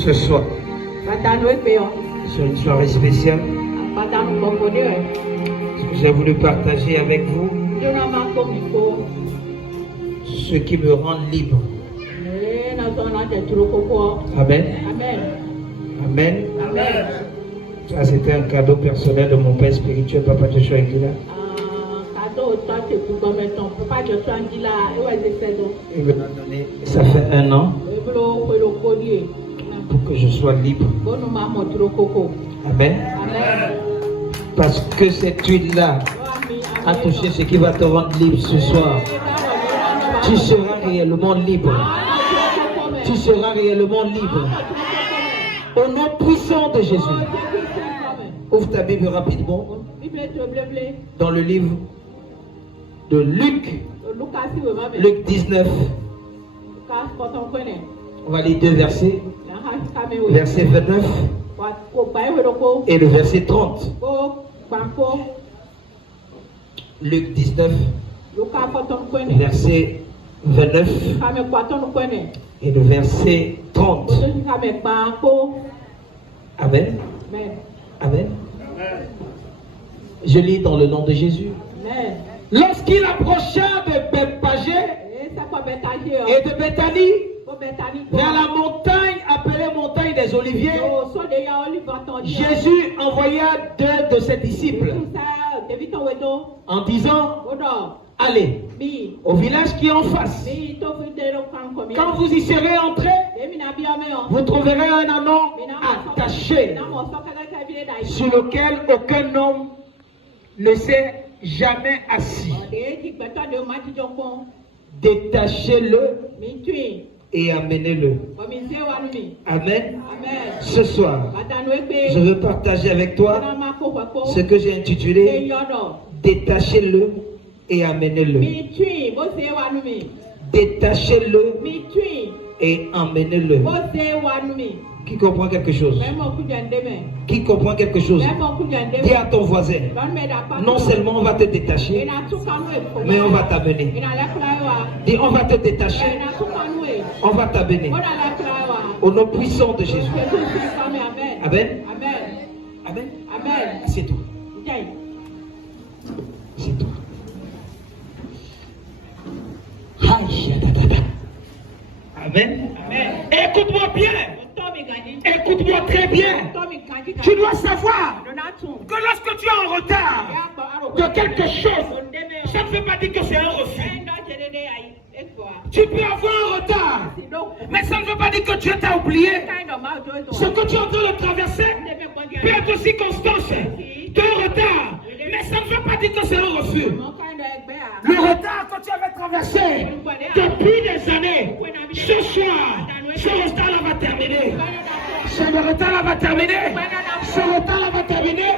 Ce soir, sur une soirée spéciale, j'ai voulu partager avec vous ce qui me rend libre. Amen. Amen. Amen. Ça, c'était un cadeau personnel de mon père spirituel, Papa Joshua Aguila. Il me l'a donné, ça fait 1 an, pour que je sois libre. Amen. Parce que cette huile-là a touché ce qui va te rendre libre ce soir. Tu seras réellement libre. Tu seras réellement libre. Au nom puissant de Jésus. Ouvre ta Bible rapidement. Dans le livre de Luc. Luc 19. On va lire 2 versets. Verset 29 et le verset 30. Luc 19, verset 29 et le verset 30. Amen. Amen. Je lis dans le nom de Jésus. Lorsqu'il approcha de Bethphagée et de Béthanie, vers la montagne appelée montagne des Oliviers, Jésus envoya 2 de ses disciples en disant: allez au village qui est en face. Quand vous y serez entrés, vous trouverez un ânon attaché sur lequel aucun homme ne s'est jamais assis. Détachez-le et amenez-le. Amen. Ce soir, je veux partager avec toi ce que j'ai intitulé détachez-le et amenez-le. Détachez-le et emmenez-le. Qui comprend quelque chose? Qui comprend quelque chose? Dis à ton voisin, non seulement on va te détacher, mais on va t'amener. Dis, on va te détacher, on va t'amener. Au nom puissant de Jésus. Amen. Amen. C'est tout. C'est tout. Amen. Écoute-moi bien. Écoute-moi très bien. Tu dois savoir que lorsque tu es en retard de quelque chose, ça ne veut pas dire que c'est un refus. Tu peux avoir un retard, mais ça ne veut pas dire que Dieu t'a oublié. Ce que tu es en train de traverser peut être aussi constance de retard, mais ça ne veut pas dire que c'est un refus. Le retard que tu avais traversé depuis des années, ce soir, ce retard-là va terminer. Ce retard-là va terminer. Ce retard-là va terminer.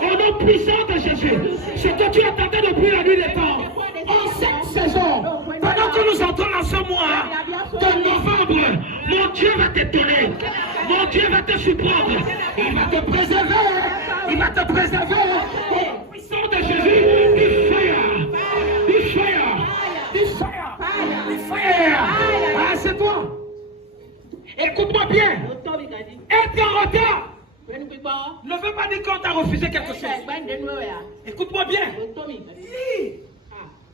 Au nom puissant de Jésus. Ce que tu attendais depuis la nuit des temps. En cette saison, pendant que nous entrons dans ce mois de novembre, mon Dieu va t'étonner. Mon Dieu va te surprendre. Il va te préserver. Il va te préserver. Au nom puissant de Jésus. Du fire. Du fire. Du fire. Du fire. Ah, c'est toi. Écoute-moi bien. Être en retard ne veut pas dire qu'on t'a refusé quelque chose. Écoute-moi bien. Lis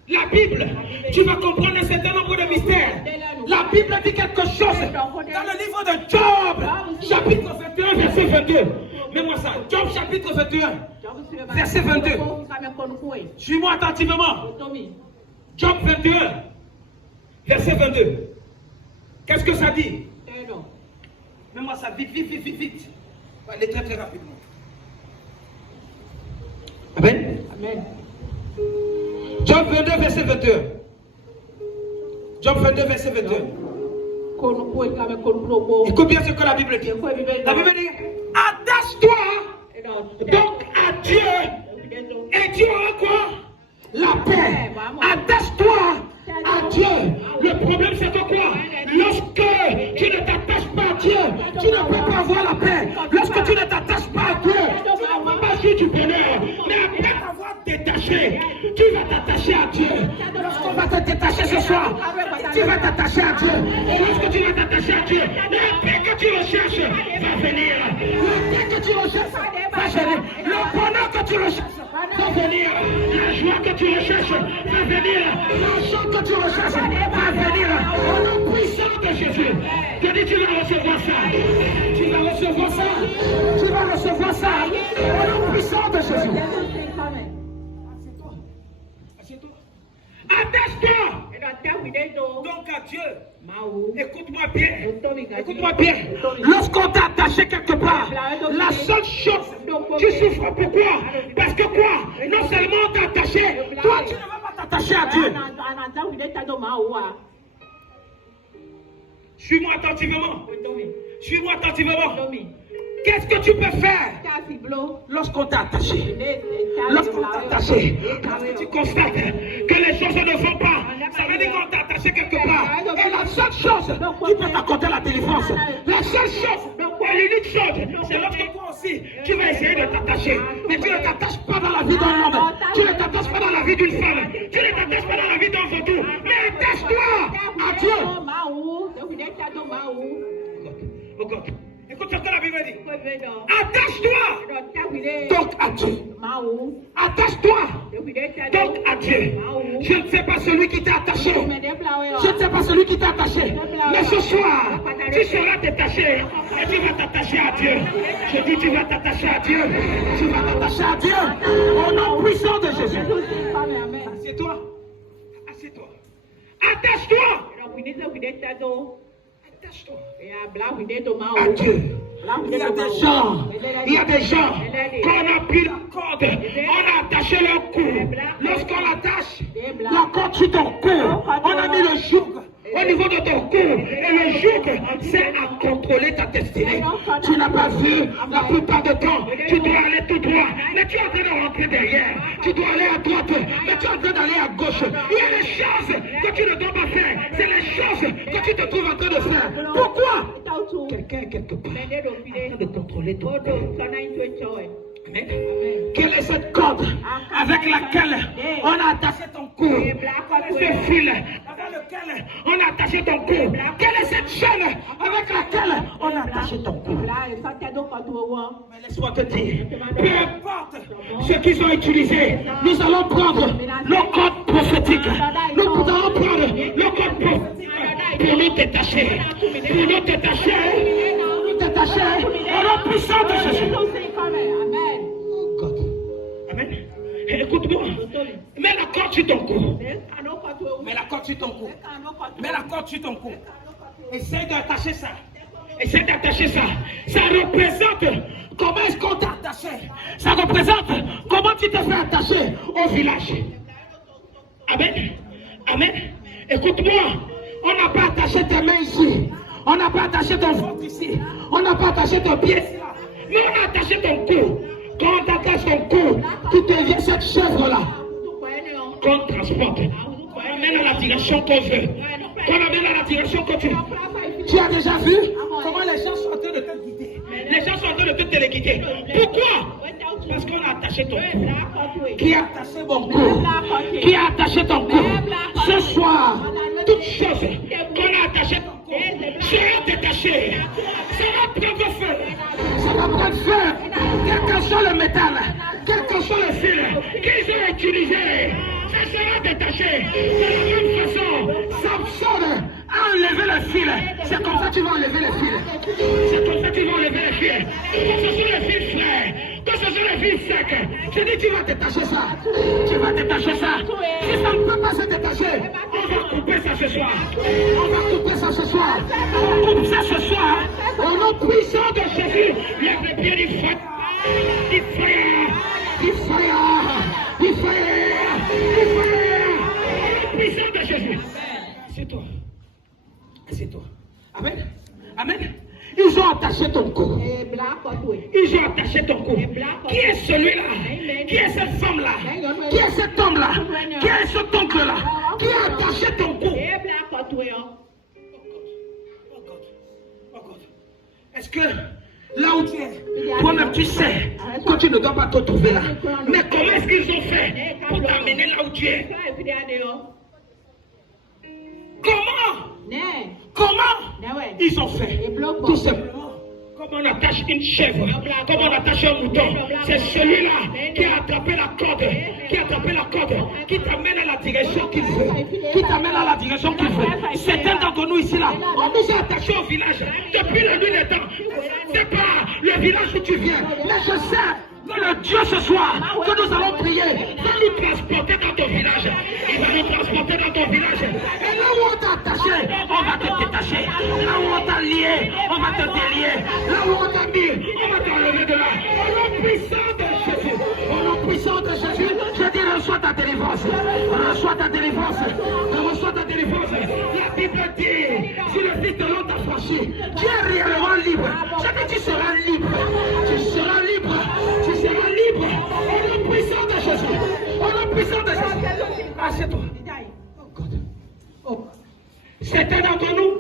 la Bible. Tu vas comprendre un certain nombre de mystères. La Bible dit quelque chose dans le livre de Job, chapitre 21, verset 22. Mets-moi ça. Job, chapitre 21, verset 22. Suis-moi attentivement. Job 21, verset 22. Qu'est-ce que ça dit? Mets-moi ça vite. On va aller très rapidement. Amen. Job 22, verset 21. Job 22, verset 21. Écoute bien ce que la Bible dit. La Bible dit, attache-toi donc à Dieu. Et Dieu aura quoi? La paix. Attache-toi à Dieu. Le problème c'est que quoi? Lorsque tu ne t'attaches pas à Dieu, tu ne peux pas avoir la paix. Lorsque tu ne t'attaches pas à Dieu, tu ne peux pas jouir du bonheur. Mais après avoir détaché, tu vas t'attacher à Dieu. Lorsqu'on va te détacher ce soir, tu vas t'attacher à Dieu. Et lorsque tu vas t'attacher à Dieu, la paix que tu recherches va venir. Le bien que tu recherches va venir. Le bonheur que tu recherches va venir. La joie que tu recherches va venir. L'argent que tu recherches va venir. Au nom puissant de Jésus. Je dis, tu vas recevoir ça. Tu vas recevoir ça. Tu vas recevoir ça. Au nom puissant de Jésus. Assieds-toi. Attache-toi. Donc à Dieu. Écoute-moi bien. Écoute-moi bien. Lorsqu'on t'a attaché quelque part, la seule chose, tu souffres pourquoi? Parce que quoi? Non seulement on t'a attaché, toi tu ne vas pas t'attacher à Dieu. Suis-moi attentivement. Suis-moi attentivement. Qu'est-ce que tu peux faire lorsqu'on t'a attaché? Lorsqu'on t'a attaché, lorsque tu constates que les choses ne vont pas, ça veut dire qu'on t'a attaché quelque part. Et la seule chose, tu peux t'accorder la délivrance. La seule chose, et l'unique chose, c'est lorsque toi aussi, tu vas essayer de t'attacher. Mais tu ne t'attaches pas dans la vie d'un homme. Tu ne t'attaches pas dans la vie d'une femme. Tu ne t'attaches pas dans la vie d'un vaudou. Mais attache-toi à Dieu. Oh God. Écoute ce que la Bible dit. Attache-toi donc à Dieu. Attache-toi donc à Dieu. Je ne sais pas celui qui t'a attaché. Je ne sais pas celui qui t'a attaché. Mais ce soir, tu seras détaché et tu vas t'attacher à Dieu. Je dis, tu vas t'attacher à Dieu. Tu vas t'attacher à Dieu. Au nom puissant de Jésus. Assieds-toi. Assieds-toi. Attache-toi. Attache-toi à Dieu. Il y a des gens qu'on a pris la corde, on a attaché leur cou. Lorsqu'on attache la corde sur ton cou, on a mis le joug au niveau de ton cou. Et le joug sert à contrôler ta destinée. Tu n'as pas vu la plupart du temps, tu dois aller tout droit, mais tu es en train de rentrer derrière. Tu dois aller à droite, mais tu es en train d'aller à gauche. Il y a des choses que tu ne dois pas faire. C'est les choses que tu te trouves en train de faire. Pourquoi? Quelqu'un quelque part en train de contrôler ton corps. Amen. Quelle est cette corde avec laquelle on a attaché ton cou? Quel est ce fil avec lequel on a attaché ton cou? Quelle est cette chaîne avec laquelle on a attaché ton cou? Mais laisse-moi te dire, peu importe ce qu'ils ont utilisé, nous allons prendre le code prophétique. Nous allons prendre le code prophétique pour nous détacher. Pour nous détacher. Pour nous détacher. Au nom puissant de Jésus. Amen. Écoute-moi. Mets la corde sur ton cou. Mets la corde sur ton cou. Mets la corde sur ton cou. Essaye d'attacher ça. Essaye d'attacher ça. Ça représente comment est-ce qu'on t'a attaché. Ça représente comment tu te fais attacher au village. Amen. Amen. Écoute-moi. On n'a pas attaché tes mains ici. On n'a pas attaché ton ventre ici. On n'a pas attaché ton pied ici. Mais on a attaché ton cou. Quand on t'attache ton cou, tu deviens cette chèvre-là qu'on transporte. Qu'on amène à la direction qu'on veut. Qu'on amène à la direction que tu veux. Tu as déjà vu comment les gens sont en train de te guider. Les gens sont en train de te téléguider. Pourquoi? Parce qu'on a attaché ton cou. Qui a attaché mon cou? Qui a attaché ton cou? Ce soir, toute chose qu'on a attaché ton cou sera détachée. Ça va prendre feu. Ça va prendre feu. Quel que soit le métal, quel que soit le fil qu'ils ont utilisé, ça sera détaché. De la même façon, Samson a enlevé le fil. C'est comme ça que tu vas enlever le fil. C'est comme ça que tu vas enlever le fil. Que ce soit le fil frais, que ce soit le fil sec. Je dis, tu vas détacher ça. Tu vas détacher ça. Si ça ne peut pas se détacher, on va couper ça ce soir. On va couper ça ce soir. On coupe ça ce soir. Au nom puissant de Jésus, lève les pieds du feu. Du fire. Du fire. Du fire. Du fire. Au nom puissant de Jésus. Assieds-toi. Assieds-toi. Amen. Amen. Ils ont attaché ton cou. Ils ont attaché ton cou. Qui est celui-là? Qui est cette femme-là? Qui est cet homme-là? Qui est cet oncle-là? Qui a attaché ton cou? Est-ce que là où tu es, toi-même tu sais que tu ne dois pas te trouver là? Mais comment est-ce qu'ils ont fait pour t'amener là où tu es? Comment? Comment ils ont fait tout simplement. Comme on attache une chèvre, comme on attache un mouton, c'est celui-là qui a attrapé la corde, qui t'amène à la direction qu'il veut, Certains d'entre nous ici là, on nous a attachés au village depuis la nuit des temps. C'est pas le village où tu viens, mais je sais que le Dieu ce soir que nous allons prier va nous transporter dans ton village. Il va nous transporter dans ton village. Et là où on t'a attaché, on va te détacher. Là où on t'a lié, on va te délier. Là où on t'a mis, on va t'enlever de là. Au nom puissant de Jésus. Au nom puissant de Jésus, je dis reçois ta délivrance. Reçois ta délivrance. Reçois ta délivrance. La Bible dit, si le Fils de l'homme t'a franchi, tu es réellement libre. Je dis tu seras libre. Tu seras libre. Tu seras libre. Au nom puissant de Jésus. Au nom puissant de Jésus. Assieds-toi. Oh God. Oh. Certains d'entre nous.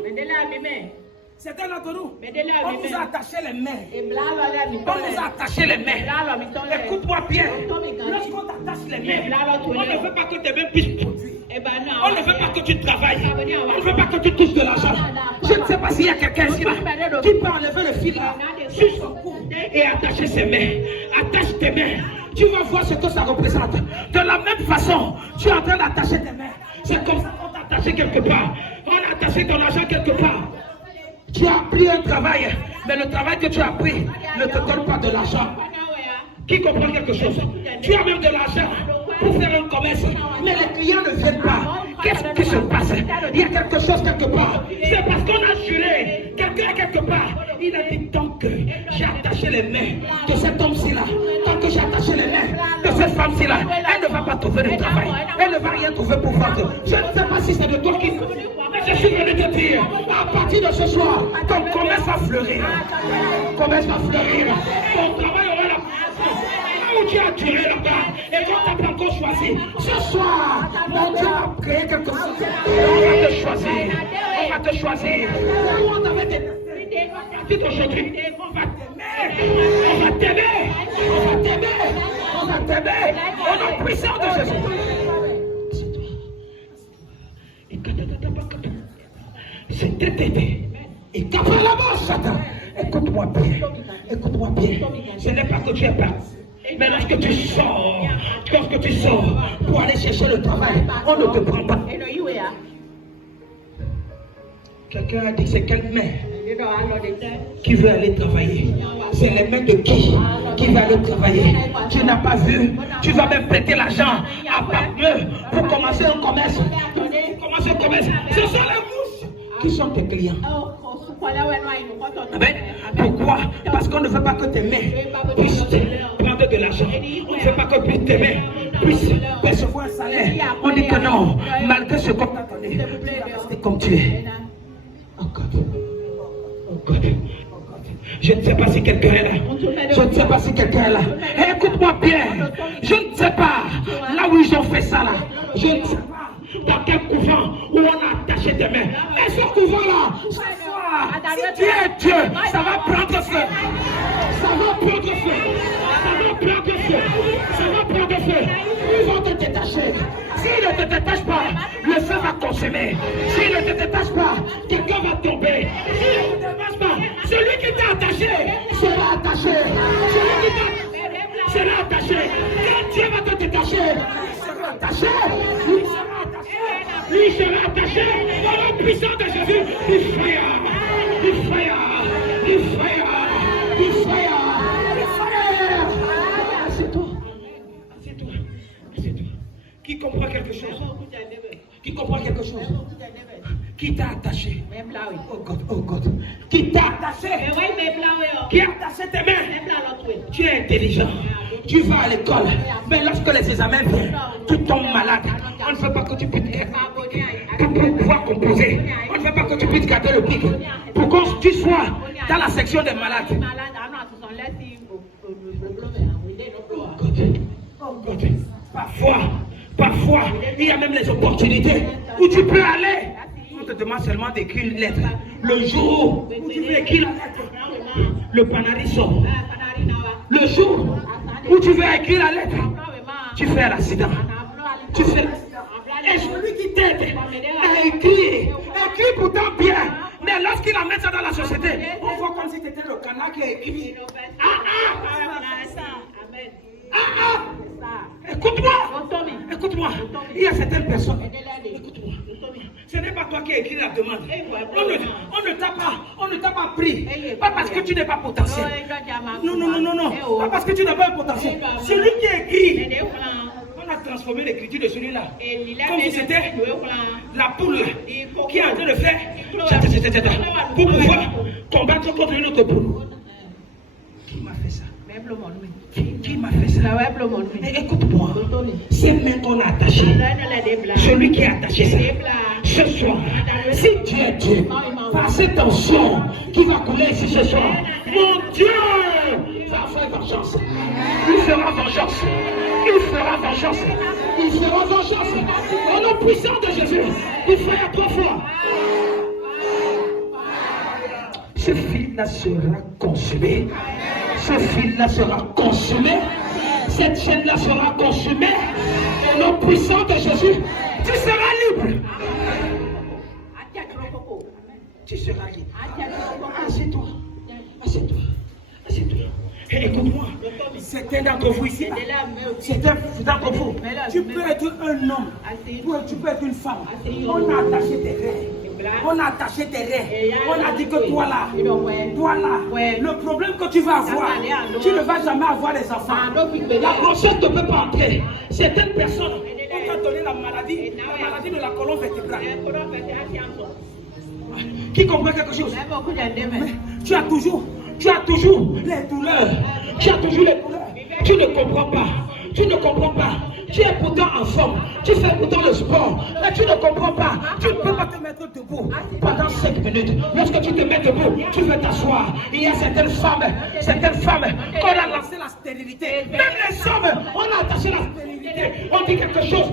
Certains d'entre nous, on nous a attaché les mains. On nous a attaché les mains. Écoute-moi bien. Lorsqu'on t'attache les mains, on ne veut pas que tes mains puissent produire. On ne veut pas que tu travailles. On ne veut pas que tu touches de l'argent. Je ne sais pas s'il y a quelqu'un ici là qui peut enlever le fil là sur son cou et attacher ses mains. Attache tes mains. Tu vas voir ce que ça représente. De la même façon, tu es en train d'attacher tes mains. C'est comme ça qu'on t'a attaché quelque part. On a attaché ton argent quelque part. Tu as pris un travail, mais le travail que tu as pris ne te donne pas de l'argent. Qui comprend quelque chose? Tu as même de l'argent pour faire un commerce, mais les clients ne viennent pas. Qu'est-ce qui se passe? Il y a quelque chose quelque part. C'est parce qu'on a juré. Quelqu'un quelque part, il a dit tant que j'ai attaché les mains de cet homme-ci là, tant que j'ai attaché les mains de cette femme-ci là, elle ne va pas trouver de travail. Elle ne va rien trouver pour vendre. Je ne sais pas si c'est de toi qui... Je suis venu te dire, à partir de ce soir, ton commerce va fleurir. Ton commerce va fleurir. Ton travail aura la puissance. Là où tu as duré là-bas, et qu'on t'a pas encore choisi, ce soir, mon Dieu va créer quelque chose. On va te choisir. On va te choisir. Là où on t'avait détesté, à partir d'aujourd'hui, on va t'aimer. On va t'aimer. On va t'aimer. On va t'aimer. Au nom puissant de Jésus. C'était t'aider. Et qu'après la mort, Satan, écoute-moi bien. Écoute-moi bien. Ce n'est pas que tu es parti. Mais lorsque tu sors pour aller chercher le travail, on ne te prend pas. Quelqu'un a dit c'est quelle main qui veut aller travailler? C'est les mains de qui va aller travailler? Tu n'as pas vu? Tu vas même prêter l'argent à partenaire pour commencer un commerce. Ce sont les mouches qui sont tes clients. Amen. Pourquoi? Parce qu'on ne veut pas que tes mains puissent prendre de l'argent. On ne veut pas que tes mains puissent percevoir un salaire. On dit que non, malgré ce qu'on t'a donné, tu vas rester comme tu es. Oh God. Oh God. Je ne sais pas si quelqu'un est là. Je ne sais pas si quelqu'un est là. Et écoute-moi bien. Je ne sais pas là où ils ont fait ça là. Je ne sais pas dans quel couvent où on a attaché tes mains. Mais ce couvent là, si tu es Dieu, ça va prendre feu. Ça va prendre feu. Ça va prendre feu. Ça va prendre feu. Ils vont te détacher. S'ils ne te détachent pas, le feu va consumer. S'ils ne te détachent pas, quelqu'un va tomber. S'ils ne te détachent pas, celui qui t'a attaché sera attaché. Celui qui t'a sera attaché. Quand Dieu va te détacher, il sera attaché. Il sera attaché. Il sera attaché. Au nom puissant de Jésus, il fire. Il fire. Il fire. Il fire. Il fire. Assieds-toi. Assieds-toi. Assieds-toi. Qui comprend quelque chose? Qui comprend quelque chose? Qui t'a attaché? Oh God, oh God. Qui t'a attaché? Qui a attaché tes mains? Tu es intelligent. Tu vas à l'école. Mais lorsque les examens viennent, tu tombes malade. On ne veut pas que tu puisses pour pouvoir composer. On ne veut pas que tu puisses garder le pic. Pour que tu sois dans la section des malades. Oh God. Oh God. Parfois, il y a même les opportunités où tu peux aller. On te demande seulement d'écrire une lettre. Le jour où tu veux écrire la lettre, le panari sort. Le jour où tu veux écrire la lettre, tu fais l'accident. Tu fais l'accident. Et celui qui t'aide à écrire pourtant bien. Mais lorsqu'il sortir la mettre ça dans la société. On voit comme si tu étais le canard qui a écrit. Écoute-moi. Écoute-moi. Il y a certaines personnes. Écoute-moi. Ce n'est pas toi qui as écrit la demande. On ne t'a pas pris. Pas parce que tu n'es pas potentiel. Non. Pas parce que tu n'as pas un potentiel. Celui qui a écrit. On a transformé l'écriture de celui-là. Comme si c'était la poule qui est en train de faire pour pouvoir combattre contre une autre poule. Qui m'a fait ça? Qui m'a fait ça? Écoute-moi. Ces mains qu'on a attachées, celui qui a attaché ça, ce soir, si Dieu est Dieu, par cette tension qui va couler ici ce soir, mon Dieu va faire vengeance. Il fera vengeance. Il fera vengeance. Il fera vengeance. Au nom puissant de Jésus, il fera 3 fois. Ce fil-là sera consumé. Ce fil-là sera consumé. Cette chaîne-là sera consumée. Au nom puissant de Jésus, tu seras libre. Tu seras libre. Assieds-toi. Assieds-toi. Assieds-toi. Écoute-moi, certains d'entre vous ici, certains d'entre vous, tu peux être un homme, tu peux être une femme. On a attaché tes reins. On a attaché tes reins. On a dit que toi là, le problème que tu vas avoir, tu ne vas jamais avoir les enfants. La grossesse ne peut pas entrer. Certaines personnes, on t'a donné la maladie de la colonne vertébrale. Qui comprend quelque chose? Mais tu as toujours les douleurs. Tu as toujours les douleurs. Tu ne comprends pas. Tu ne comprends pas. Tu es pourtant en forme. Tu fais pourtant le sport. Mais tu ne comprends pas. Tu ne peux pas te mettre debout pendant 5 minutes. Lorsque tu te mets debout, tu veux t'asseoir. Il y a certaines femmes qu'on a lancé la stérilité. Même les hommes, on a attaché la stérilité. On dit quelque chose.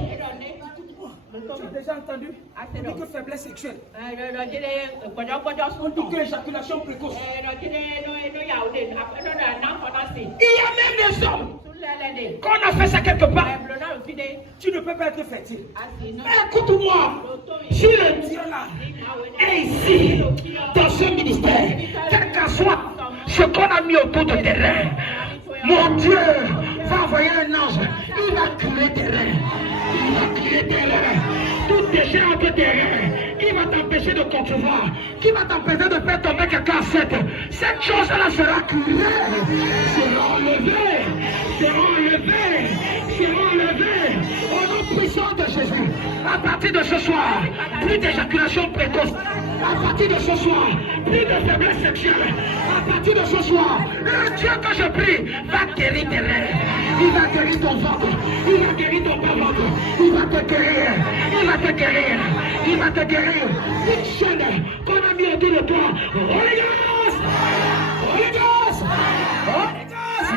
Tu as déjà entendu? On dit que faiblesse sexuelle. On dit que éjaculation précoce. Il y a même des hommes qu'on a fait ça quelque part. Tu ne peux pas être fertile. Écoute-moi. Si le Dieu là est ici, dans ce ministère, quel qu'en soit ce qu'on a mis autour de tes reins, mon Dieu va envoyer un ange. Il va créer tes reins. Il va créer tes reins. Tout déchet entre tes reins. Il va t'empêcher de concevoir. Qui va t'empêcher de faire tomber quelqu'un enceinte. Cette chose-là sera curée. Sera enlevée. Sera enlevée. Sera enlevée. Au nom puissant de Jésus. À partir de ce soir, plus d'éjaculation précoce. À partir de ce soir, plus de faiblesse sexuelle. À partir de ce soir, le Dieu que je prie va guérir tes reins. Il va guérir ton ventre. Il va guérir ton bas-ventre. Il va te guérir. Il va te guérir. Il va te guérir. Une chaîne qu'on a mis autour de toi. Holy Ghost! Holy Ghost! Holy Ghost!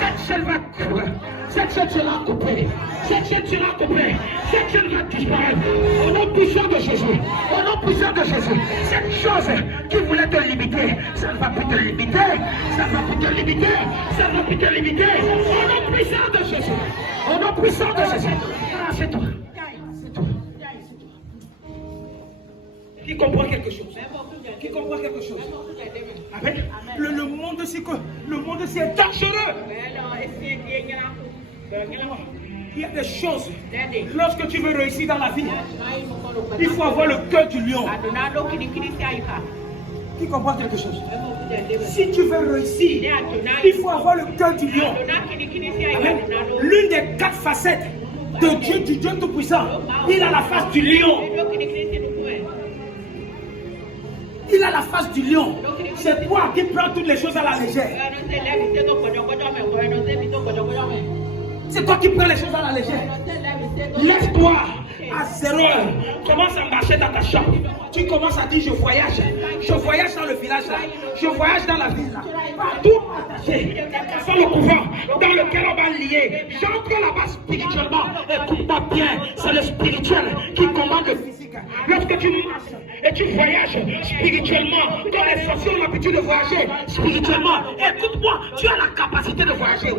Cette chaîne va couper. Cette chaîne sera coupée. Cette chaîne sera coupée. Cette chaîne va disparaître. Au nom puissant de Jésus. Au nom puissant de Jésus. Cette chose qui voulait te limiter, ça ne va plus te limiter. Ça ne va plus te limiter. Ça ne va plus te limiter. Au nom puissant de Jésus. Au nom puissant de Jésus. C'est toi. C'est toi. Qui comprend quelque chose? Qui comprend quelque chose? Amen. Le monde c'est dangereux. Il y a des choses. Lorsque tu veux réussir dans la vie, il faut avoir le cœur du lion. Qui comprend quelque chose? Si tu veux réussir, il faut avoir le cœur du lion. L'une des 4 facettes de Dieu, du Dieu Tout-Puissant, il a la face du lion. Il a la face du lion. C'est toi qui prends toutes les choses à la légère. C'est toi qui prends les choses à la légère. Lève-toi à 0 heure. Commence à marcher dans ta chambre. Tu commences à dire je voyage. Je voyage dans le village là. Je voyage dans la ville là. Partout attaché. C'est le couvent dans lequel on va lier. J'entre là-bas spirituellement. Écoute-moi bien. C'est le spirituel qui commande le physique. Lorsque tu marches et tu voyages spirituellement, quand les sorciers ont l'habitude de voyager spirituellement, écoute-moi, tu as la capacité de voyager.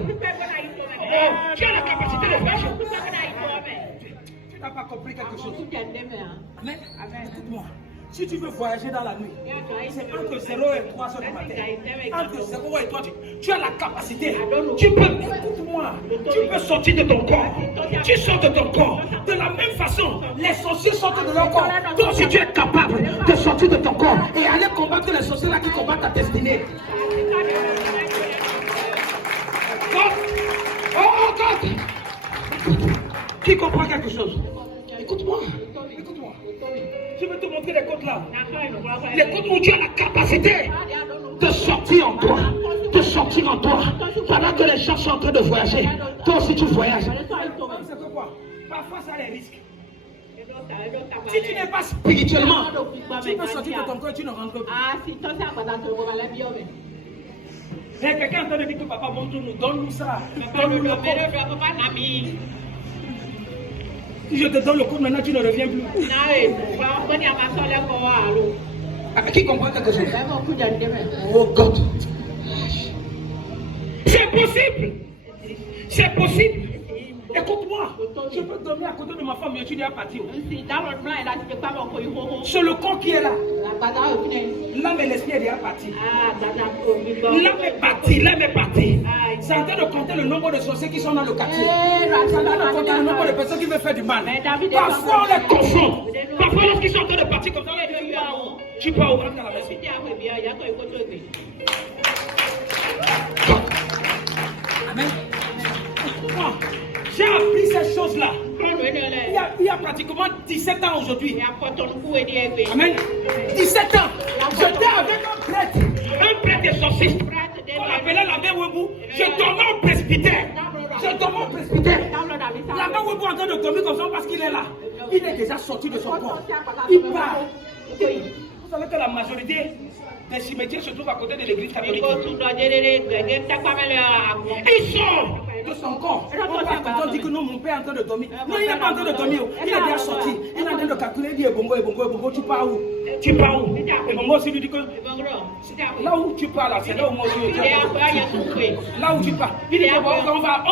Tu as la capacité de voyager. Tu n'as pas compris quelque chose. Amen. Écoute-moi. Si tu veux voyager dans la nuit, c'est entre 0 et 3 heures du matin. Entre 0 et 3, tu as la capacité. Tu peux, écoute-moi, tu peux sortir de ton corps. Tu sors de ton corps. De la même façon, les sorciers sortent de leur corps. Toi, si tu es capable de sortir de ton corps et aller combattre les sorciers là qui combattent ta destinée. Oh God! Qui comprend quelque chose? Écoute-moi. Écoute-moi. Je vais te montrer les côtes là. Les côtes où tu as la capacité de sortir en toi. De sortir en toi. Pendant que les gens sont en train de voyager. Toi aussi tu voyages. C'est quoi? Parfois ça a des risques. Si tu n'es pas spirituellement, tu peux sortir de ton corps et tu ne rentres plus. Il y a quelqu'un en train de dire que papa, montre-nous, donne-nous ça. Donne-nous le code. Si je te donne le code maintenant, tu ne reviens plus. Qui comprend quelque chose? Oh God. C'est possible. C'est possible. Écoute-moi, je peux dormir à côté de ma femme, mais tu dois partir. C'est le corps qui est là. L'âme et l'esprit est déjà parti. L'âme est partie, l'âme est partie. C'est en train de compter le nombre de sorciers qui sont dans le quartier. C'est en train de compter le nombre de personnes qui veulent faire du mal. Parfois on les confond. Parfois lorsqu'ils sont en train de partir comme ça, tu pars où? Rentre dans la maison. Amen. J'ai appris ces choses-là. Il y a pratiquement 17 ans aujourd'hui. Amen. 17 ans. J'étais avec un prêtre exorciste. On l'appelait la mère Webou. Je dormais au presbytère. La mère Webou est en train de dormir comme ça parce qu'il est là. Il est déjà sorti de son corps. Il part. Vous savez que la majorité des cimetières se trouvent à côté de l'église catholique. Il sort de son corps. On dit que non, mon père est en train de dormir. Non, il n'est pas en train de dormir. Il est déjà sorti. Il est en train de calculer. Il dit Ebongo, tu pars où? Tu pars où? Ebongo aussi lui dit que là où tu pars là, c'est là où moi je suis. Là où tu pars. Il dit on va.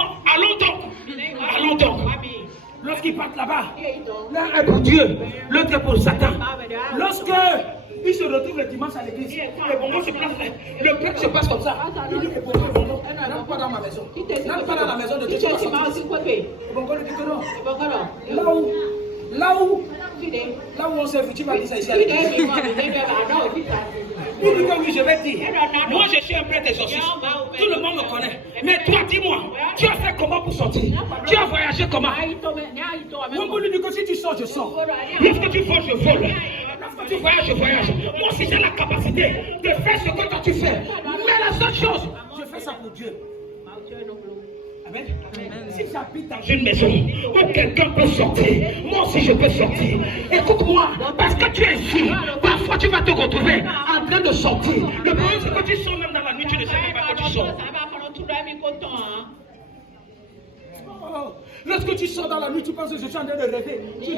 Allons donc. Lorsqu'ils partent là-bas, l'un est pour Dieu, l'autre est pour Satan. Lorsque ils se retrouvent le dimanche à l'église, le prêtre se passe comme ça. Il dit n'entre pas dans ma maison. N'entre pas dans la maison de Dieu. Bongo lui dit que non. Là où on s'est vu, tu vas dire ça ici à l'église. Il dit que oui, je vais dire. Moi, je suis un prêtre exorciste. Tout le monde me connaît. Mais toi, dis-moi, tu as fait comment pour sortir? Tu as voyagé comment? Bongo lui dit que si tu sors, je sors. Lorsque tu voles, je vole. Lorsque tu voyages, je voyage. Moi aussi, j'ai la capacité de faire ce que toi tu fais. Mais la seule chose, je fais ça pour Dieu. Amen. Si j'habite dans une maison où quelqu'un peut sortir, moi aussi je peux sortir. Écoute-moi, parce que tu es ici, parfois tu vas te retrouver en train de sortir. Le problème c'est que tu sors même dans la nuit, tu ne sais même pas que tu sors. Oh, lorsque tu sors dans la nuit, tu penses que je suis en train de rêver. Tu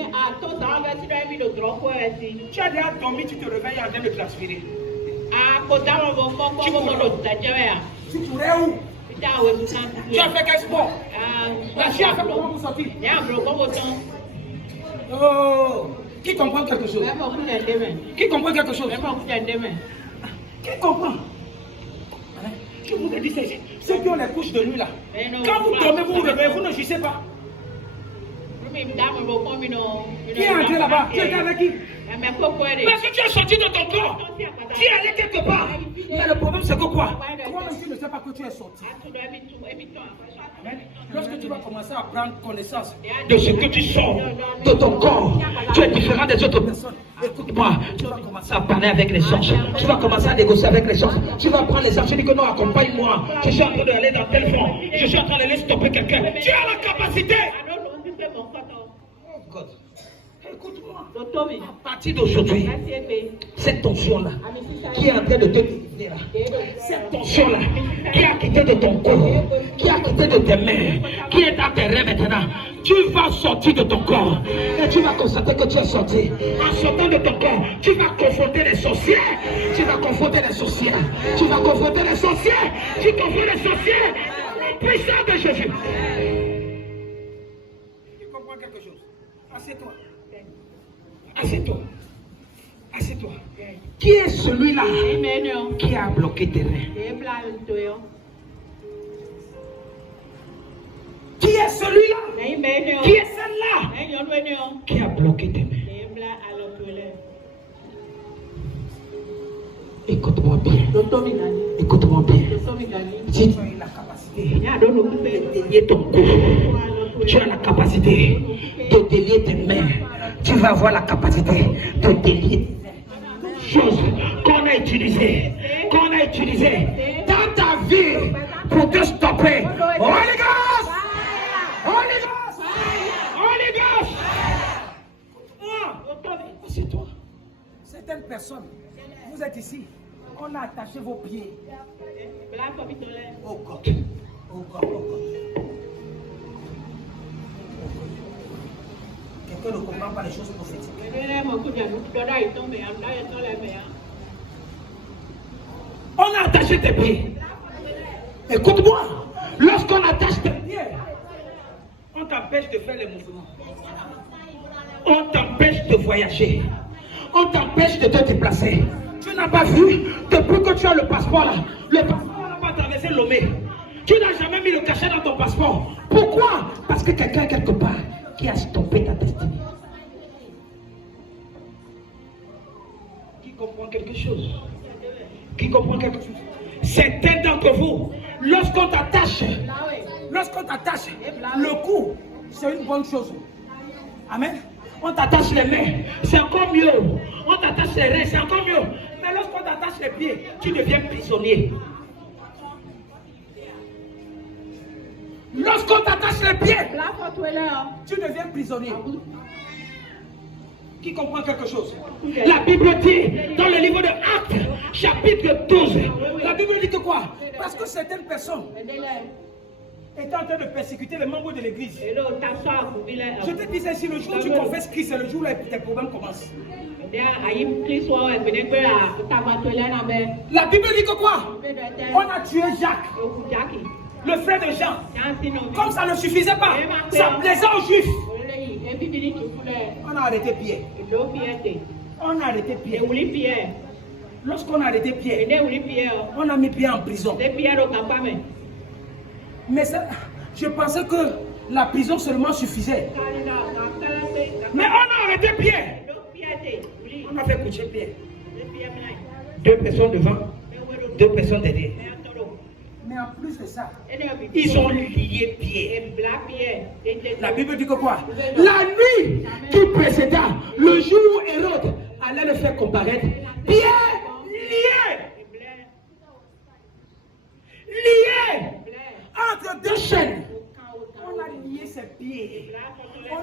as déjà dormi, tu te réveilles en train de transpirer. Tu pourrais où? Tu as fait quel sport? Tu as fait comment pour sortir? Oh, qui comprend quelque chose? Qui comprend quelque chose? Qui comprend? Je vous ai dit, ceux qui ont les couches de nuit là, quand vous dormez, vous vous réveillez, vous ne jouissez pas. Qui est entré là-bas? Tu étais avec qui? Parce que tu es sorti de ton corps. Tu es allé quelque part. Mais le problème c'est que quoi? Toi-même tu ne sais pas que tu es sorti. Lorsque tu vas commencer à prendre connaissance de ce que tu sors de ton corps, tu es différent des autres personnes. Écoute-moi, tu vas commencer à parler avec les anges. Tu vas commencer à négocier avec les anges. Tu vas prendre les anges. Tu dis que non, accompagne-moi. Je suis en train d'aller dans tel fond. Je suis en train d'aller stopper quelqu'un. Tu as la capacité. Oh God. Écoute-moi. À partir d'aujourd'hui, cette tension-là qui est en train de te délivrer là, cette tension-là qui a quitté de ton corps, qui a quitté de tes mains, qui est dans tes rêves maintenant, tu vas sortir de ton corps et tu vas constater que tu es sorti. En sortant de ton corps, tu vas confronter les sorciers. Tu vas confronter les sorciers. Tu vas confronter les sorciers. Tu confrontes les sorciers. La puissance de Jésus. Tu comprends quelque chose? Assieds-toi. Assieds-toi. Assieds-toi. Qui est celui-là qui a bloqué tes reins? Qui est celui-là? Qui est celle-là qui a bloqué tes mains? Écoute-moi bien. Écoute-moi bien. Si tu as la capacité de délier ton cou, tu as la capacité de délier tes mains, tu vas avoir la capacité de délier choses qu'on a utilisées dans ta vie pour te stopper. Holy Ghost! Holy Ghost! Holy Ghost! Assieds-toi. Certaines personnes, vous êtes ici, on a attaché vos pieds. Oh God. Oh God, oh God. Quelqu'un ne comprend pas les choses prophétiques. On a attaché tes pieds. Écoute-moi. Lorsqu'on attache tes pieds, on t'empêche de faire les mouvements. On t'empêche de voyager. On t'empêche de te déplacer. Tu n'as pas vu, depuis que tu as le passeport là, le passeport n'a pas traversé Lomé. Tu n'as jamais mis le cachet dans ton passeport. Pourquoi? Parce que quelqu'un quelque part qui a stoppé ta destinée. Qui comprend quelque chose? Qui comprend quelque chose? Certains d'entre vous, lorsqu'on t'attache, le cou, c'est une bonne chose. Amen. On t'attache les mains, c'est encore mieux. On t'attache les reins, c'est encore mieux. Mais lorsqu'on t'attache les pieds, tu deviens prisonnier. Lorsqu'on t'attache les pieds, tu deviens prisonnier. Qui comprend quelque chose? La Bible dit, dans le livre de Actes, chapitre 12, la Bible dit que quoi? Parce que certaines personnes étaient en train de persécuter les membres de l'église. Je te dis ceci, le jour où tu confesses Christ, c'est le jour où tes problèmes commencent. La Bible dit que quoi? On a tué Jacques, le frère de Jean. Comme ça ne suffisait pas, ça plaisait aux Juifs. On a arrêté Pierre. On a arrêté Pierre. Lorsqu'on a arrêté Pierre, on a mis Pierre en prison. Mais ça, je pensais que la prison seulement suffisait. Mais on a arrêté Pierre. On a fait coucher Pierre. 2 personnes devant, 2 personnes derrière. Mais en plus de ça, ils ont lié Pierre. La Bible dit que quoi? La nuit qui précéda, le jour où Hérode allait le faire comparaître, Pierre lié entre 2 chaînes. On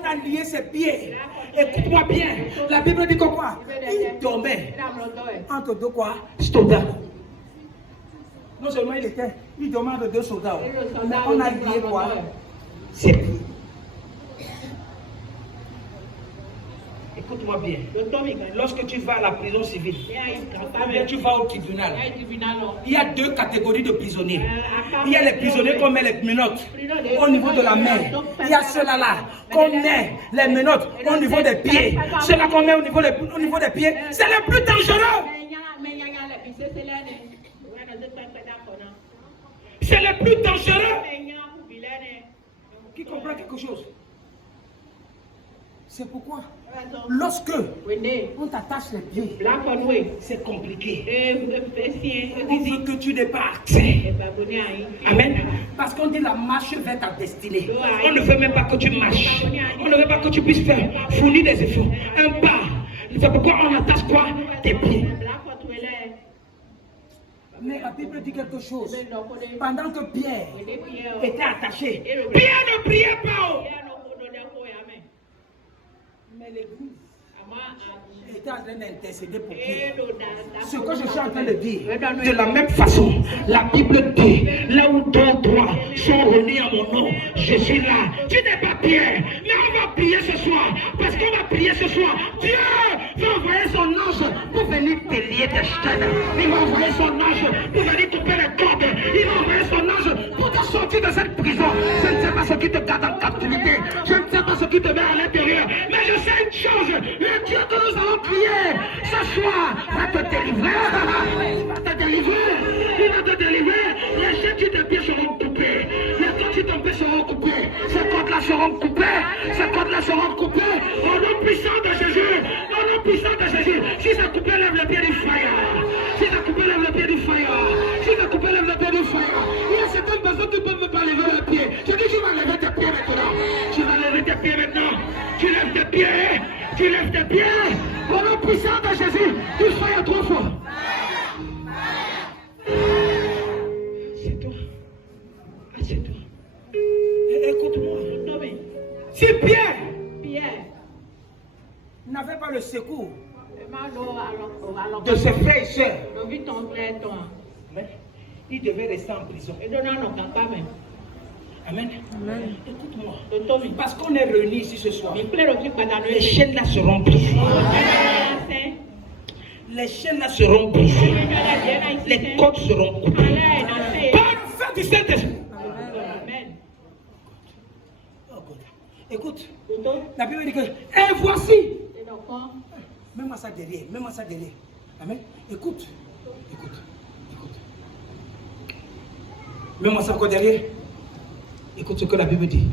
a lié ses pieds. Écoute-moi bien. La Bible dit que quoi? Il dormait entre 2 quoi? Soldats. Non seulement il dormait entre 2 soldats. Mais on a lié quoi? Ses pieds. Écoute-moi bien. Lorsque tu vas à la prison civile, tu vas au tribunal. Il y a 2 catégories de prisonniers. Il y a les prisonniers qu'on met les menottes au niveau de la main. Il y a ceux-là qu'on met les menottes au niveau des pieds. Ceux-là qu'on met au niveau des pieds, c'est les plus dangereux. C'est les plus dangereux. Qui comprend quelque chose? C'est pourquoi, lorsque on t'attache les pieds, c'est compliqué. On veut que tu n'aies pas accès. Amen. Parce qu'on dit la marche vers ta destinée. On ne veut même pas que tu marches. On ne veut pas que tu puisses fournir des efforts. Un pas. C'est pourquoi on attache quoi? Tes pieds. Mais la Bible dit quelque chose. Pendant que Pierre était attaché, Pierre ne priait pas. Mais l'église était en train d'intercéder pour Pierre. Ce que je suis en train de dire, de la même façon, la Bible dit, là où 2 ou 3 sont réunis à mon nom, je suis là. Tu n'es pas Pierre, mais on va prier ce soir. Parce qu'on va prier ce soir. Dieu va envoyer son ange pour venir te lier tes chaînes. Il va envoyer son ange pour venir couper les cordes. Il va envoyer son ange pour te sortir de cette prison. Je ne sais pas ce qui te garde en captivité. Je ne sais pas ce qui te met à l'intérieur. Mais je sais une chose, le Dieu que nous allons prier ce soir délivrer. Il va te délivrer. Il va te délivrer. Les chaînes de tes pieds seront coupées. Les cordes de tes pieds seront coupées. Ces cordes-là seront coupées. Ces cordes-là seront coupées. Au nom puissant de Jésus. Au nom puissant de Jésus. Si ça coupe, lève le pied du fire. Si ça coupe, lève le pied du fire. Si ça coupe, lève le pied du fire. Il y a certaines personnes qui ne peuvent pas lever le pied. Je dis, tu vas lever tes pieds maintenant. Tu vas lever tes pieds maintenant. Tu lèves tes pieds. Tu lèves tes pieds. Au nom puissant de Jésus. Du fire trop fort. C'est toi. C'est toi. Écoute-moi. Si Pierre n'avait pas le secours de ses frères et sœurs, il devait rester en prison. Amen. Écoute-moi. Parce qu'on est réunis ici ce soir. Les chaînes là seront brisées. Les chaînes là seront brisées. Les cordes seront coupées. Par le feu du Saint-Esprit. Écoute, la Bible dit que, et voici. Mets-moi ça derrière, mets-moi ça derrière. Amen. Écoute. Mets-moi ça encore derrière. Écoute ce que la Bible dit.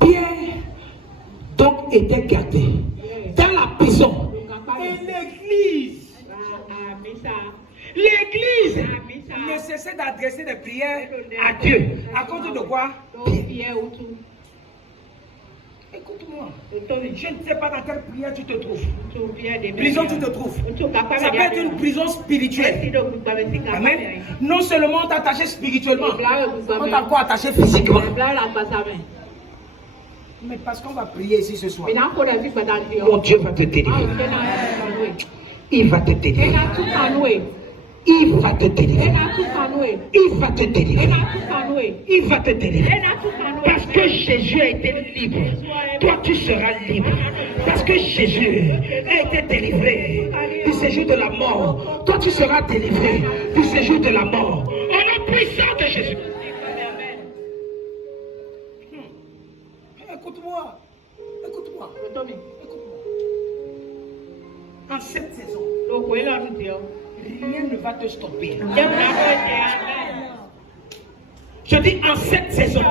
Pierre, donc, était gardé dans la prison. Et l'église ne cessait d'adresser des prières à Dieu. À cause de quoi? Pierre. Écoute-moi, je ne sais pas dans quelle prière tu te trouves. Prison tu te trouves. Ça peut être une prison spirituelle. Amen. Non seulement on t'a attaché spirituellement, on t'a encore attaché physiquement. Mais parce qu'on va prier ici ce soir, mon Dieu va te délivrer. Il va te délivrer. Il va te délivrer. Il va te délivrer. Il va te délivrer. Parce que Jésus a été libre. Toi, tu seras libre. Parce que Jésus a été délivré du séjour de la mort. Toi, tu seras délivré du séjour de la mort. Au nom puissant de Jésus. Écoute-moi. En cette saison, rien ne va te stopper. Je dis en cette saison,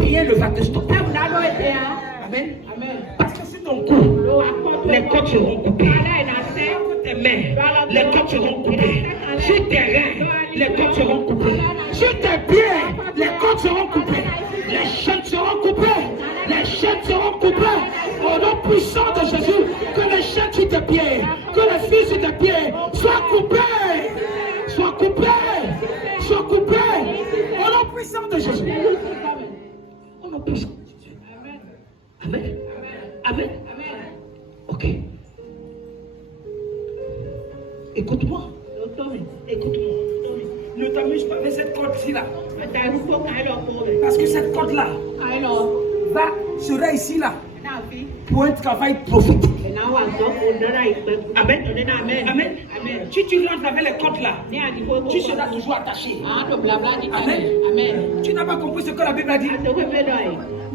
rien ne va te stopper. Amen. Parce que si ton cou, les cordes seront coupées. Tes mains, les cordes seront coupées. Sur tes reins, les cordes seront coupées. Sur tes pieds, les cordes seront coupées. Les chaînes seront coupées. Les chaînes seront coupées. Au nom puissant de Jésus, que les chaînes sur tes pieds, que les fils sur tes pieds soient coupés. Soient coupés. Soient coupés. Au nom puissant de Jésus. Au nom puissant de Jésus. Amen. Ok. Écoute-moi. Ne t'amuse pas avec cette corde-ci là. Parce que cette corde-là sera ici là pour un travail prophétique. Amen. Si tu rentres avec les cordes là, tu seras toujours attaché. Amen. Tu n'as pas compris ce que la Bible a dit.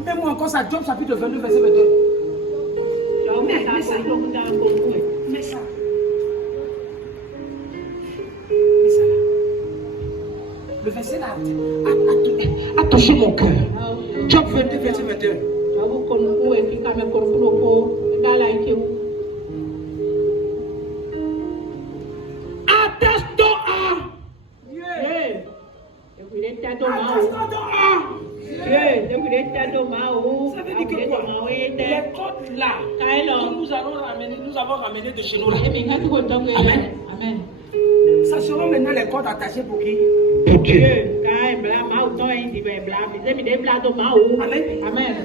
Mets-moi encore ça, Job chapitre 22, verset 22. Mets ça. Le verset là a touché mon cœur. Job 22, verset 22. Atteste-toi à Dieu. Ça veut dire que quoi? Les cordes là que nous avons ramené de chez nous là. Amen. Ça sera maintenant les cordes attachées pour qui? Pour Dieu. Amen.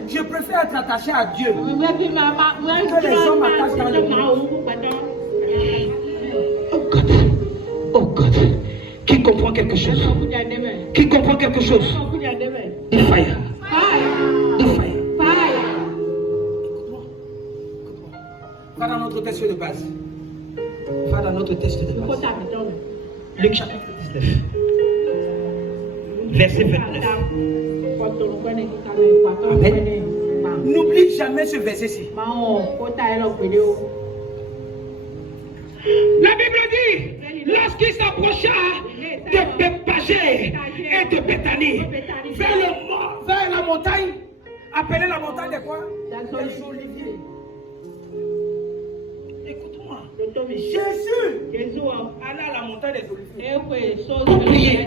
Je préfère être attaché à Dieu que les hommes attachent dans le monde. Oh God. Qui comprend quelque chose? Qui comprend quelque chose? Du fire. Va dans notre texte de base. Luc chapitre 19. Verset 29. Amen. N'oublie jamais ce verset-ci. La Bible dit, lorsqu'il s'approcha de Bethphagée et de Béthanie, vers la montagne, appelée la montagne de quoi? Des Oliviers. Écoute-moi. Jésus allait à la montagne des Oliviers pour prier.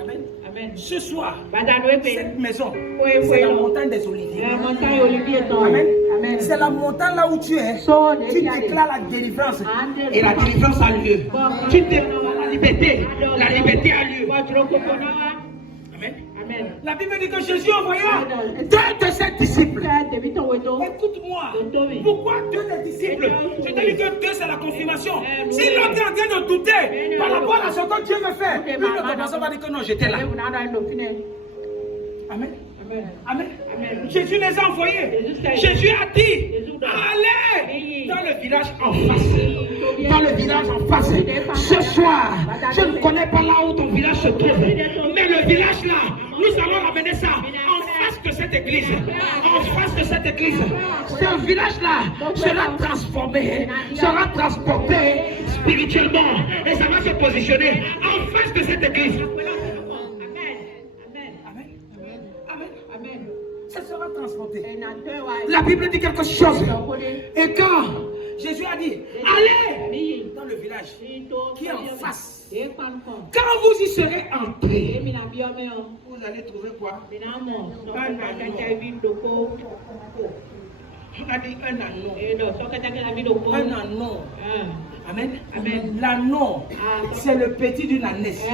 Amen. Amen. Ce soir, cette maison, c'est la montagne des Oliviers. Amen. Amen. C'est la montagne là où tu es. Tu déclares la délivrance. Et la délivrance a lieu. Tu déclares la liberté. La liberté a lieu. Amen. Amen. La Bible dit que Jésus envoya deux de ses disciples. Écoute-moi. Pourquoi deux des disciples? Je te dis que deux c'est la confirmation. Si l'autre est en train de douter par rapport à ce que Dieu veut faire, lui ne commence pas à dire que non, j'étais là. Amen. Amen. Amen. Jésus les a envoyés. Jésus a dit, allez dans le village en face. Dans le village en face. Ce soir, je ne connais pas là où ton village se trouve. Mais le village là, nous allons ramener ça en face de cette église. En face de cette église. Ce village là sera transformé, sera transporté spirituellement. Et ça va se positionner en face de cette église. Ça sera transporté. La Bible dit quelque chose. Et quand Jésus a dit, allez dans le village qui est en face. Quand vous y serez entrés, vous allez trouver quoi? On a dit un anon. Amen. Amen. L'anon, c'est le petit d'une ânesse.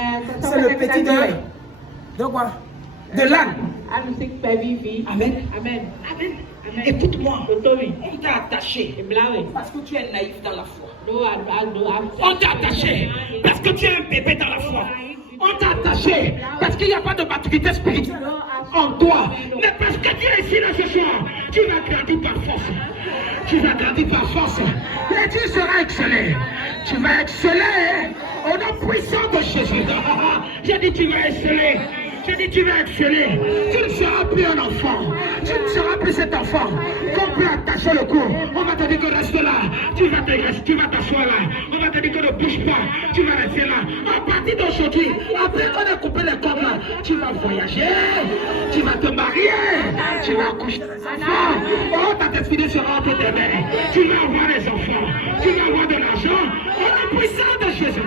C'est le petit de quoi? De l'âne. Amen. Amen. Amen. Écoute-moi. On t'a attaché parce que tu es naïf dans la foi. On t'a attaché parce que tu es un bébé dans la foi. On t'a attaché parce qu'il n'y a pas de maturité spirituelle en toi. Mais parce que tu es ici là ce soir, tu vas grandir par force. Tu vas grandir par force. Et tu seras excellé. Tu vas exceller au nom puissant de Jésus. J'ai dit tu vas exceller. J'ai dit tu vas exceller. Tu ne seras plus un enfant. Tu ne seras plus cet enfant qu'on peut attacher le cou. On va te dire que reste là. Tu vas t'asseoir là. On va te dire que ne bouge pas. Tu vas rester là. À partir d'aujourd'hui, après qu'on a coupé les cordes là, tu vas voyager. Tu vas te marier. Tu vas accoucher des enfants. Oh, ta destinée sera entre tes mains. Tu vas avoir des enfants. Tu vas avoir de l'argent. On est puissant de Jésus.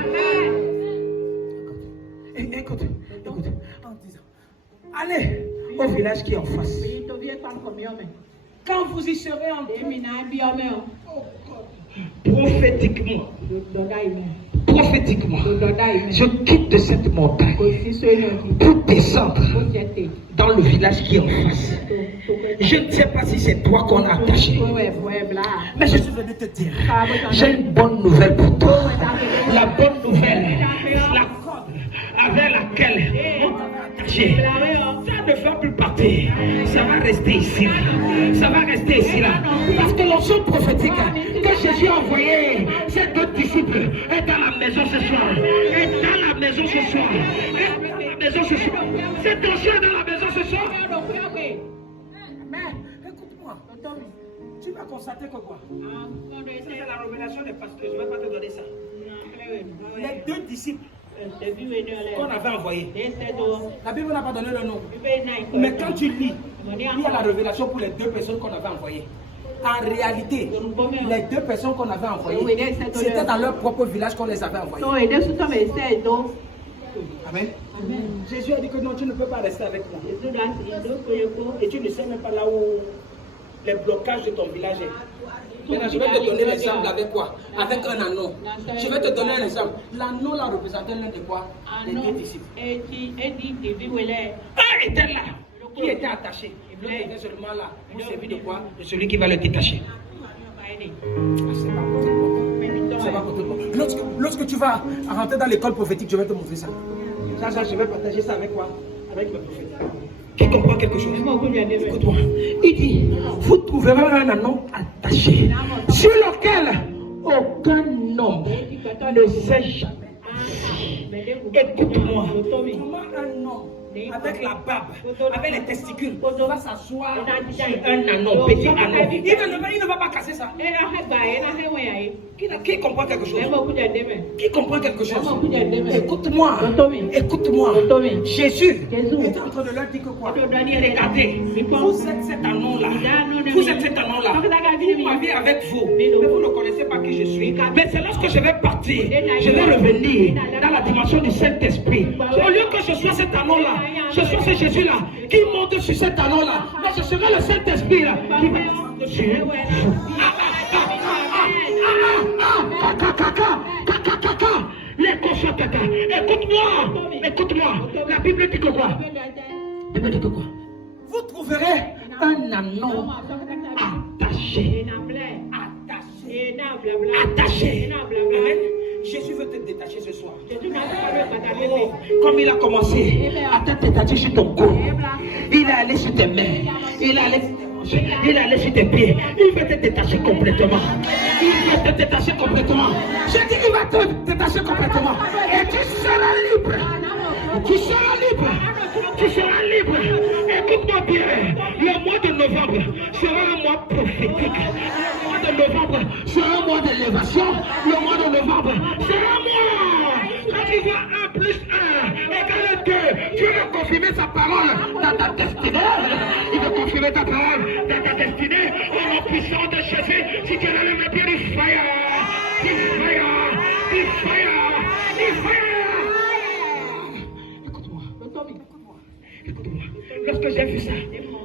Écoute. En disant, allez au village qui est en face. Quand vous y serez en prophétiquement, je quitte de cette montagne pour descendre dans le village qui est en face. Je ne sais pas si c'est toi qu'on a attaché, mais je suis venu te dire, j'ai une bonne nouvelle pour toi. La bonne nouvelle, la corde avec laquelle on t'a attaché, ça ne va plus partir. Ça va rester ici. Ça va rester ici là. Parce que l'onction prophétique que Jésus a envoyé ces deux disciples est dans la maison ce soir. Est dans la maison ce soir. Est dans la maison ce soir. Cette onction est dans la maison ce soir. Mais écoute-moi. Tu vas constater que quoi? C'est la révélation des pasteurs. Je ne vais pas te donner ça. Les deux disciples qu'on avait envoyé. La Bible n'a pas donné le nom. Mais quand tu lis, il y a la révélation pour les deux personnes qu'on avait envoyées. En réalité, les deux personnes qu'on avait envoyées, c'était dans leur propre village qu'on les avait envoyées. Amen. Jésus a dit que non, tu ne peux pas rester avec moi. Et tu ne sais même pas là où les blocages de ton village est. Maintenant, je vais te donner l'exemple avec quoi? Avec un anneau. Je vais te donner un exemple. L'anneau là représentait l'un de quoi? Les deux disciples. Un était là, qui était attaché. Et l'autre était seulement là, pour servir de quoi? De celui qui va le détacher. C'est pas contre toi. Lorsque tu vas rentrer dans l'école prophétique, je vais te montrer ça. Ça, je vais partager ça avec quoi? Avec le prophète. Qui comprend quelque chose? Écoute-moi. Il dit, vous trouverez un anneau attaché sur lequel aucun homme ne sait jamais. Écoute-moi. Comment un homme avec la barbe, avec les testicules, va s'asseoir sur un anneau, petit anneau. Il ne va pas casser ça. Qui comprend quelque chose? Qui comprend quelque chose? Écoute-moi. Écoute-moi. Jésus est en train de leur dire que quoi? Regardez, vous êtes cet anneau-là. Vous êtes cet anneau-là. Vous m'avez avec vous. Mais vous ne connaissez pas qui je suis. Mais c'est lorsque je vais partir, je vais revenir dans la dimension du Saint-Esprit. Au lieu que je sois cet anneau-là, je sois ce Jésus-là qui monte sur cet anneau-là. Mais ce sera le Saint-Esprit-là qui va monter sur vous. Écoute-moi. La Bible dit que quoi? La Bible dit que quoi? Vous trouverez un anneau attaché. Amen. Jésus veut te détacher ce soir. Oh, comme il a commencé à te détacher sur ton cou, il est allé sur tes mains, il est allé sur tes hanches, il est allé sur tes pieds. Il veut te détacher complètement. Il veut te détacher complètement. Je dis qu'il va te détacher complètement. Et tu seras libre. Tu seras libre. Tu seras libre. Écoute-moi bien. Le mois de novembre sera un mois prophétique. Le mois de novembre sera un mois d'élévation. Le mois de novembre sera un mois. Quand tu vois 1 plus 1 égale 2, Dieu veut confirmer sa parole dans ta destinée. Il veut confirmer ta parole dans ta destinée. Au nom puissant de Jésus, si tu lèves le pied, il fire. Il fire. Il fire. Il fire. Écoute-moi. Lorsque j'ai vu ça,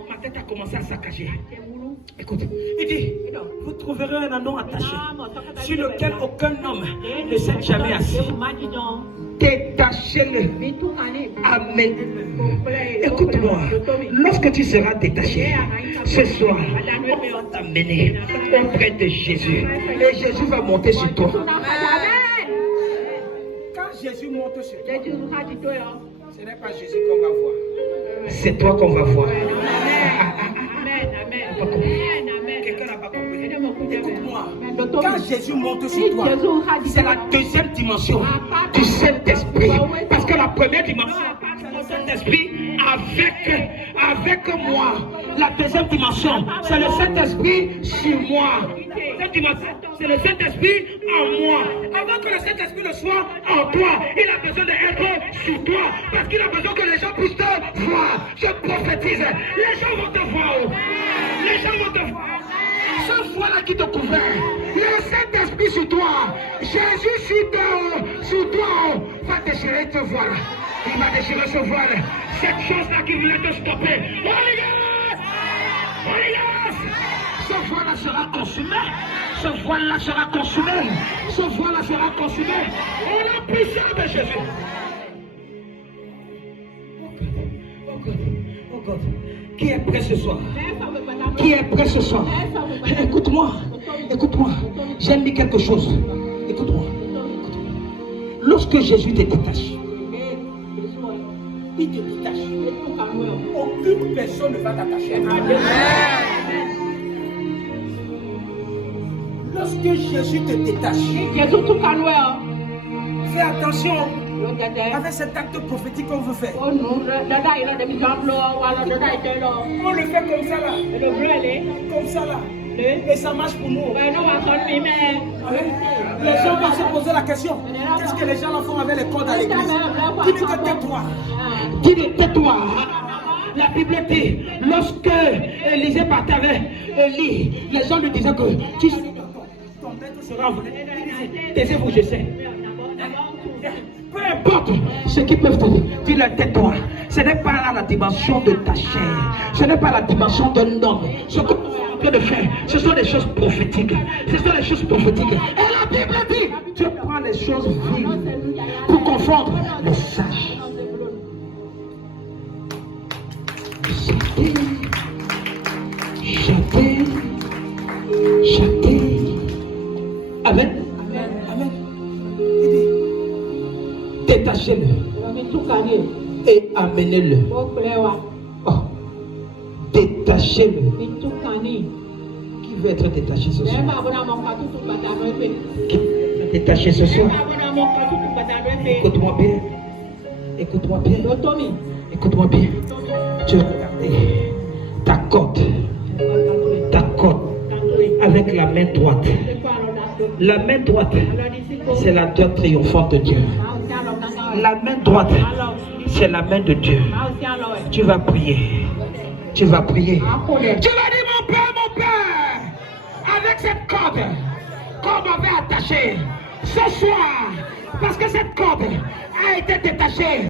ma tête a commencé à saccager. Écoute, il dit, vous trouverez un anneau attaché sur lequel aucun homme ne s'est jamais assis. Détachez-le. Amène-le. Écoute-moi, lorsque tu seras détaché, ce soir, on va t'amener auprès de Jésus. Et Jésus va monter sur toi. Quand Jésus monte sur toi, ce n'est pas Jésus qu'on va voir. C'est toi qu'on va voir. Quelqu'un n'a pas compris. Écoute-moi. Quand Jésus monte sur toi, c'est la deuxième dimension du Saint-Esprit. Parce que la première dimension, c'est le Saint-Esprit avec moi. La deuxième dimension, c'est le Saint-Esprit sur moi. Cette dimension, c'est le Saint-Esprit en moi. Avant que le Saint-Esprit le soit en toi, il a besoin d'être sur toi. Parce qu'il a besoin que les gens puissent te voir. Je prophétise. Les gens vont te voir. Les gens vont te voir. Ce voile qui te couvert. Le Saint-Esprit sur toi. Jésus sur toi. Va déchirer ce voile. Il va déchirer ce voile. Cette chose-là qui voulait te stopper. Holy Ghost! Ce voile-là sera consumé. Ce voile-là sera consumé. Ce voile-là sera consumé. Au nom puissant de Jésus. Oh God. Qui est prêt ce soir? Qui est prêt ce soir? Écoute-moi. J'aime dire quelque chose. Écoute-moi. Lorsque Jésus te détache, il te détache. Aucune personne ne va t'attacher à Dieu. Lorsque Jésus te détache, fais attention avec cet acte prophétique qu'on veut faire. On le fait comme ça là. Comme ça là. Et ça marche pour nous. Les gens vont se poser la question. Qu'est-ce que les gens font avec les cordes à l'église? Dis-le que tais-toi. Dis-le tais-toi. La Bible dit, lorsque Élisée partait avec Élie, les gens lui disaient que tu sais, ton maître sera envolé. Taisez-vous, je sais. Peu importe ce qu'ils peuvent te dire, dis-le tais-toi. Ce n'est pas là la dimension de ta chair. Ce n'est pas la dimension d'un homme. Ce que tu es en train de faire, ce sont des choses prophétiques. Ce sont des choses prophétiques. Et la Bible dit, tu prends les choses vives pour confondre les sages. Chacun. Amen. Amen. Il dit, détachez-le et amenez-le. Oh. Détachez-le. Qui veut être détaché ce soir? Qui veut être détaché ce soir? Écoute-moi bien. Écoute-moi bien. Écoute-moi bien. Tu vas regarder ta corde avec la main droite. La main droite, c'est la droite triomphante de Dieu. La main droite, c'est la main de Dieu. Tu vas prier. Tu vas prier. Tu vas dire mon Père, avec cette corde qu'on m'avait attachée ce soir, parce que cette corde a été détachée.